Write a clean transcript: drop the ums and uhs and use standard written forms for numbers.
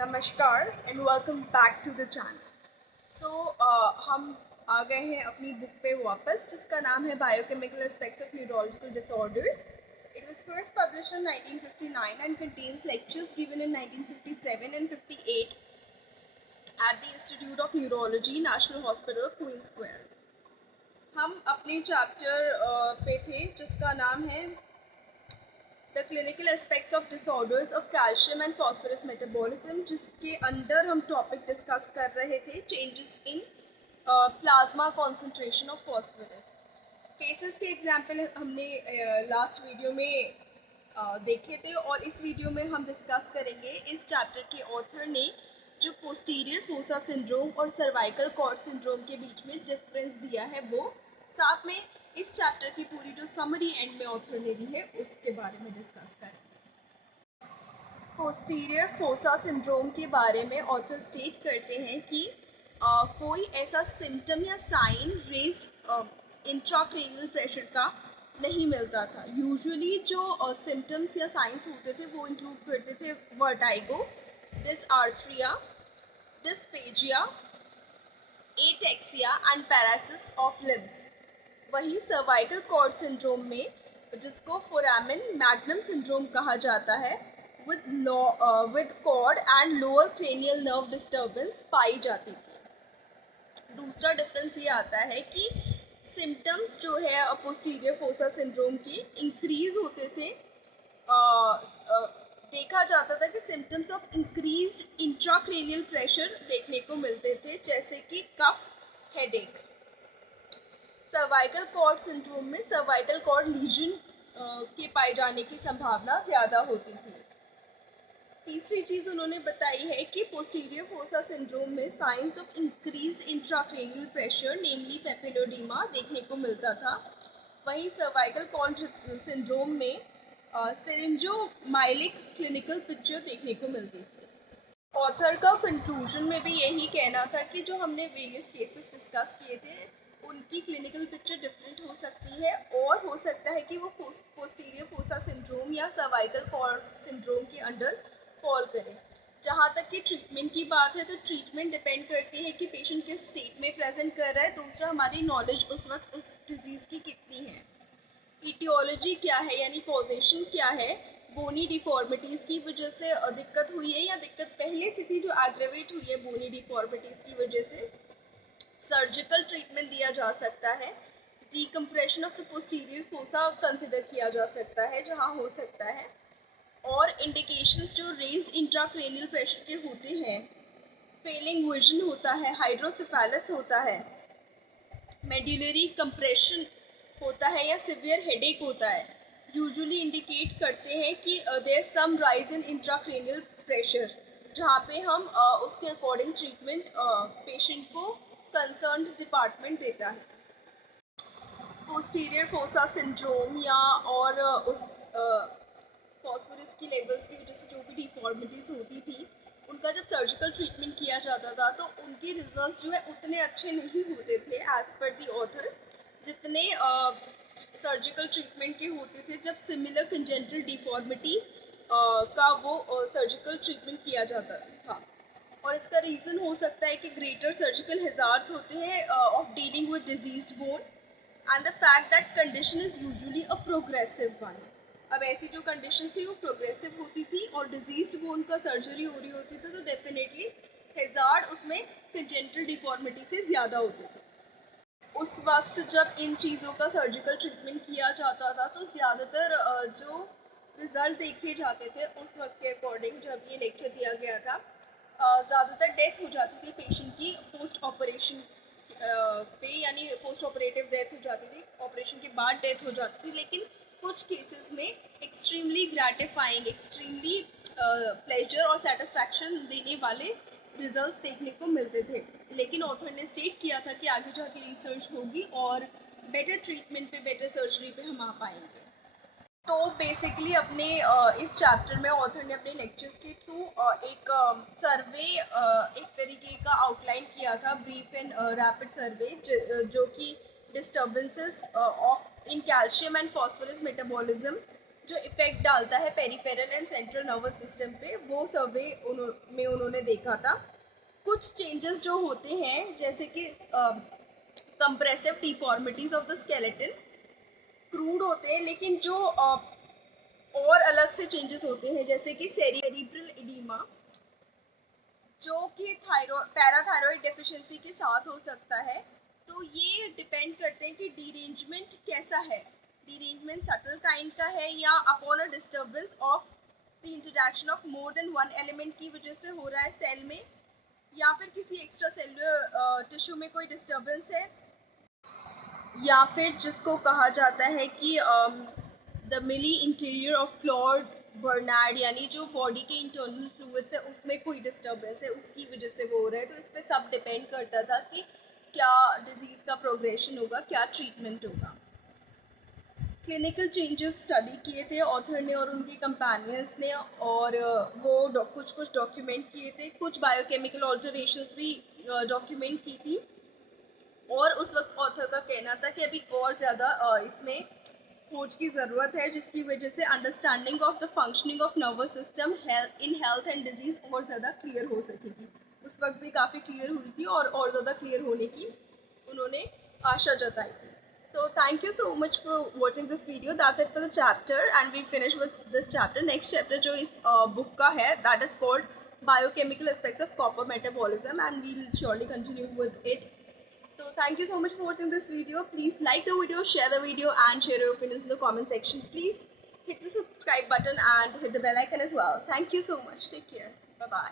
नमस्कार and welcome back to the channel. हम आ गए हैं अपनी बुक पे वापस, जिसका नाम है biochemical aspects of neurological disorders. It was first published in 1959 and contains lectures given in 1957 and 58 at the institute of neurology, national hospital, queen square. हम अपने चैप्टर पे थे जिसका नाम है the clinical aspects of disorders of calcium and phosphorus metabolism, जिसके अंदर हम टॉपिक डिस्कस कर रहे थे changes in plasma concentration of phosphorus. Cases के एग्जाम्पल हमने लास्ट वीडियो में देखे थे और इस वीडियो में हम डिस्कस करेंगे इस चैप्टर के ऑथर ने जो पोस्टीरियर फोसा सिंड्रोम और सर्वाइकल कॉर्ड सिंड्रोम के बीच में डिफरेंस दिया है वो, साथ में इस चैप्टर की पूरी जो समरी एंड में ऑथर ने दी है उसके बारे में डिस्कस करेंगे। पोस्टीरियर फोसा सिंड्रोम के बारे में ऑथर स्टेट करते हैं कि कोई ऐसा सिम्टम या साइन रेज्ड इंट्राक्रेनियल प्रेशर का नहीं मिलता था। यूजुअली जो सिम्टम्स या साइंस होते थे वो इंक्लूड करते थे vertigo, dysarthria, dysphagia, ataxia and paresis of limbs. वहीं सर्वाइकल कॉर्ड सिंड्रोम में, जिसको फोरामिन मैग्नम सिंड्रोम कहा जाता है, with cord and lower cranial nerve disturbance पाई जाती थी। दूसरा डिफरेंस ये आता है कि सिम्टम्स जो है पोस्टीरियर फोसा सिंड्रोम के इंक्रीज होते थे। देखा जाता था कि symptoms of increased intracranial pressure देखने को मिलते थे, जैसे कि कफ, हेडेक। सर्वाइकल कॉर्ड सिंड्रोम में सर्वाइकल कॉर्ड लीजन के पाए जाने की संभावना ज़्यादा होती थी। तीसरी चीज़ उन्होंने बताई है कि पोस्टीरियर फोसा सिंड्रोम में signs of increased intracranial pressure, namely papilloedema, देखने को मिलता था। वहीं सर्वाइकल कॉर्ड सिंड्रोम में सिरिंजोमाइलिक क्लिनिकल पिक्चर देखने को मिलती थी। ऑथर का कंक्लूजन में भी यही कहना था कि जो हमने वेरियस केसेस डिस्कस किए थे उनकी क्लिनिकल पिक्चर डिफरेंट हो सकती है और हो सकता है कि वो पोस्टीरियर फोसा सिंड्रोम या सर्वाइकल कॉर्ड सिंड्रोम के अंडर फॉल करे। जहाँ तक कि ट्रीटमेंट की बात है तो ट्रीटमेंट डिपेंड करती है कि पेशेंट किस स्टेट में प्रेजेंट कर रहा है। दूसरा, हमारी नॉलेज उस वक्त उस डिजीज़ की कितनी है। इटियोलॉजी क्या है, यानी कॉजेशन क्या है, बोनी डिफॉर्मिटीज़ की वजह से दिक्कत हुई है या दिक्कत पहले से थी जो एग्रेवेट हुई है बोनी डिफॉर्मिटीज़ की वजह से। सर्जिकल ट्रीटमेंट दिया जा सकता है। Decompression of the posterior fossa consider किया जा सकता है जहां हो सकता है। और इंडिकेशंस जो रेज्ड इंट्राक्रेनियल प्रेशर के होते हैं, फेलिंग विजन होता है, हाइड्रोसेफेलस होता है, मेडुलरी कंप्रेशन होता है या सिवियर हेडेक होता है, यूजुअली इंडिकेट करते हैं कि there some rise in intracranial pressure, जहाँ पे हम उसके अकॉर्डिंग ट्रीटमेंट पेशेंट को कंसर्न डिपार्टमेंट देता है। पोस्टीरियर फोसा सिंड्रोम या और उस फॉस्फोरस की लेवल्स की वजह से जो भी डिफॉर्मिटीज़ होती थी, उनका जब सर्जिकल ट्रीटमेंट किया जाता था तो उनके रिजल्ट्स जो है उतने अच्छे नहीं होते थे एज पर दी ऑथर, जितने सर्जिकल ट्रीटमेंट के होते थे जब सिमिलर कंजेंटल डिफॉर्मिटी का वो सर्जिकल ट्रीटमेंट किया जाता था। और इसका रीज़न हो सकता है कि ग्रेटर सर्जिकल हैज़ार्ड्स होते हैं of dealing with diseased bone and the fact that condition is usually a progressive one. अब ऐसी जो कंडीशंस थी वो प्रोग्रेसिव होती थी और डिजीज्ड बोन का सर्जरी हो रही होती थी, तो डेफिनेटली हैज़ार्ड उसमें कंजेंटल डिफॉर्मिटी से ज़्यादा होते थे। उस वक्त जब इन चीज़ों का सर्जिकल ट्रीटमेंट किया जाता था तो ज़्यादातर जो रिज़ल्ट देखे जाते थे उस वक्त के अकॉर्डिंग, जब ये लेक्चर दिया गया था, ज़्यादातर डेथ हो जाती थी पेशेंट की पोस्ट ऑपरेशन पे, यानी पोस्ट ऑपरेटिव डेथ हो जाती थी, ऑपरेशन के बाद डेथ हो जाती थी। लेकिन कुछ केसेस में एक्सट्रीमली ग्रैटिफाइंग, एक्सट्रीमली प्लेजर और सेटिस्फैक्शन देने वाले रिजल्ट्स देखने को मिलते थे। लेकिन ऑथर ने स्टेट किया था कि आगे जाके रिसर्च होगी और बेटर ट्रीटमेंट पे, बेटर सर्जरी पे हम आ पाएंगे। तो बेसिकली अपने इस चैप्टर में ऑथर ने अपने लेक्चर्स के थ्रू एक सर्वे, एक तरीके का आउटलाइन किया था, ब्रीफ एंड रैपिड सर्वे, जो कि disturbances of in calcium and phosphorus metabolism जो इफ़ेक्ट डालता है peripheral and central nervous system पे, वो सर्वे में उन्होंने देखा था। कुछ चेंजेस जो होते हैं जैसे कि compressive deformities of the skeleton crude होते हैं, लेकिन जो और अलग से चेंजेस होते हैं जैसे कि सेरिब्रल एडिमा जो कि पैराथायरॉयड डेफिशिएंसी के साथ हो सकता है। तो ये डिपेंड करते हैं कि डीरेंजमेंट कैसा है, डीरेंजमेंट सटल काइंड का है या upon a disturbance of the interaction of more than one element की वजह से हो रहा है सेल में, या फिर किसी एक्स्ट्रा सेलुलर टिश्यू में कोई डिस्टर्बेंस है, या फिर जिसको कहा जाता है कि the milieu interior of Claude Bernard, यानी जो बॉडी के इंटरनल फ्लूइड्स है उसमें कोई डिस्टर्बेंस है, उसकी वजह से वो हो रहा है। तो इस पर सब डिपेंड करता था कि क्या डिजीज़ का प्रोग्रेशन होगा, क्या ट्रीटमेंट होगा। क्लिनिकल चेंजेस स्टडी किए थे ऑथर ने और उनके कंपेनियंस ने, और वो कुछ डॉक्यूमेंट किए थे, कुछ बायोकेमिकल ऑल्टरेशंस भी डॉक्यूमेंट की थी। और उस वक्त ऑथर का कहना था कि अभी और ज़्यादा इसमें खोज की ज़रूरत है, जिसकी वजह से understanding of the functioning of nervous system in health and disease और ज़्यादा क्लियर हो सकेगी। उस वक्त भी काफ़ी क्लियर हुई थी और ज़्यादा क्लियर होने की उन्होंने आशा जताई थी। So thank you so much for watching this video. That's it for the chapter and we finish with this chapter. Next chapter जो इस book का है, that is called Biochemical Aspects of Copper Metabolism, and we'll surely continue with it. So thank you so much for watching this video. Please like the video, share the video and share your opinions in the comment section. Please hit the subscribe button and hit the bell icon as well. Thank you so much. Take care. Bye bye.